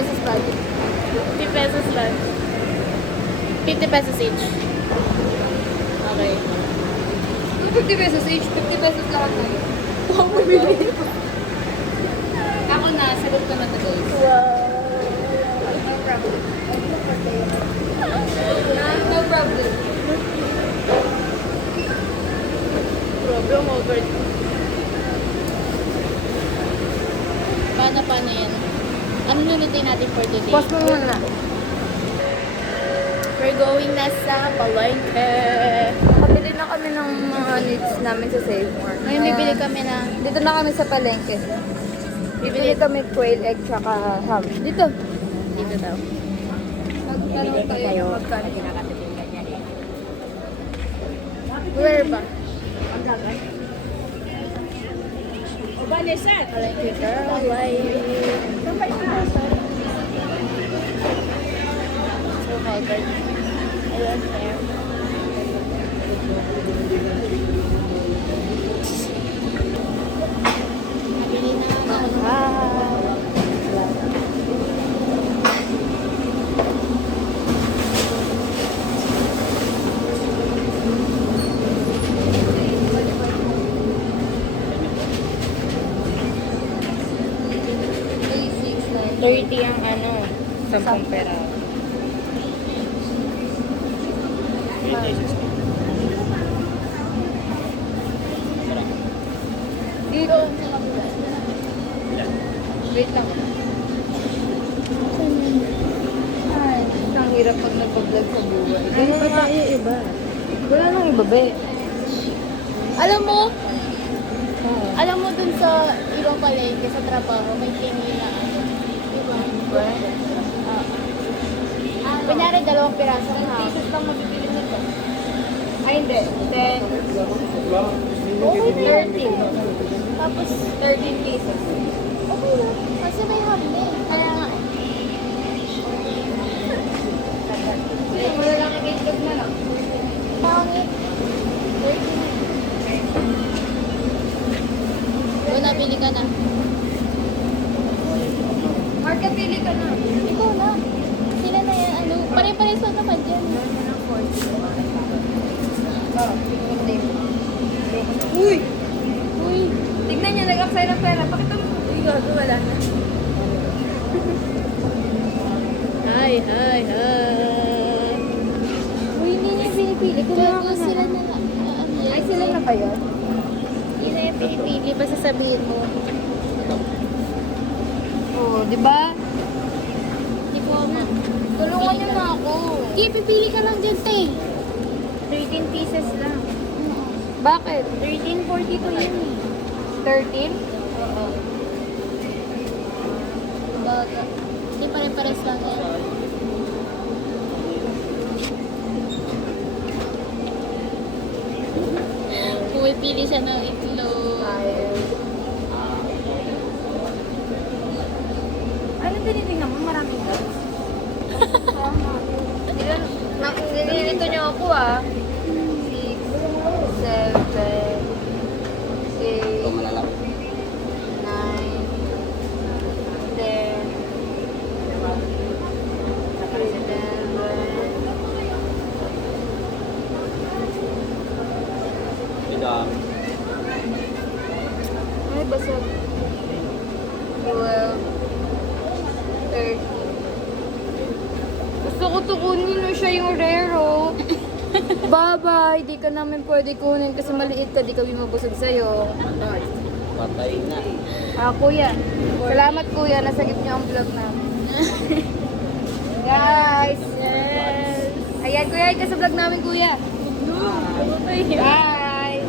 pesos budget. 50 pesos lang. 50 pesos each. Okay. 50 pesos each, 50 pesos lahat na yun. Wow, bumili. Ako na, sagot ko na to guys. Wow. No problem. No problem. Problem over. Paano yan? Ano lulutin natin for today? Pause mo muna. We're going na sa palengke. Nakabili na kami ng mga needs namin sa Save More. Ngayon bibili kami na... Dito na kami sa palengke. Bibili kami quail egg tsaka ham. Dito. Dito daw. Magtanong tayo magkano. Where ba? Vanessa. Palengke girl, like... So covered. Ayan, hair. Nabili na ako. $369. 30 ang ano, 10 pera. Dito. Wait lang. Ay, ang hirap pag nagpa-vlog sa buhay. Ano pa tayo iba? Wala nang iba, be. Alam mo dun sa ibang palengke sa trabaho, may tingin na ano. Diba? Kunyari, 2 piraso ng half. Pieces lang mabibili nito. Ay, hindi. 10. Okay, 13. Tapos, 13 pieces. okay na. Kasi may ham na eh. Kaya nga eh. Sige, wala lang nag-itlog na lang. Pangit. 30. Nabili ka na. Market, pili ka na. Ikaw na. Sila na yan. Ano, pare-pares lang naman dyan. Uy! Uy. Tignan niya, nag-aksay ng pera. Pakita mo. Uy, gago, wala na. Hi. Uy, hindi niya pinipili. Kaya sila na lang. Ay, sila na ba yun? Hindi na yung pinipili. Basta sabihin mo. Oo, di ba? Hindi ko na. Tulungan niyo na ako. Hindi, pipili ka lang dyan, te. 13 pieces lang. Bakit? 13.42 yun eh. 13? Oo. Baga. Hindi pare-pares lang yan. Pumipili siya ng itlog. Ano tinitingnan mo? Maraming dots. Nililito niyo ako ah. 6, 7, 8, 9, 10, 11. Ay, basag. 12, 13. Gusto ko to kunin na siya yung rero. Baba, hindi ka namin pwede kunin kasi maliit ka, di kami mabusog sa'yo. Patay na. Kuya. Salamat kuya, nasagip niyo ang vlog namin. Guys! Yes! Ayan kuya, ito sa vlog namin kuya. Bye!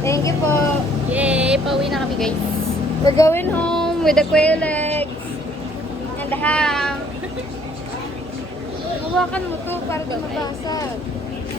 Thank you po. Yay! Pauwi na kami, guys. We're going home with the quail eggs and the ham. Hawakan mo to para di mabasag.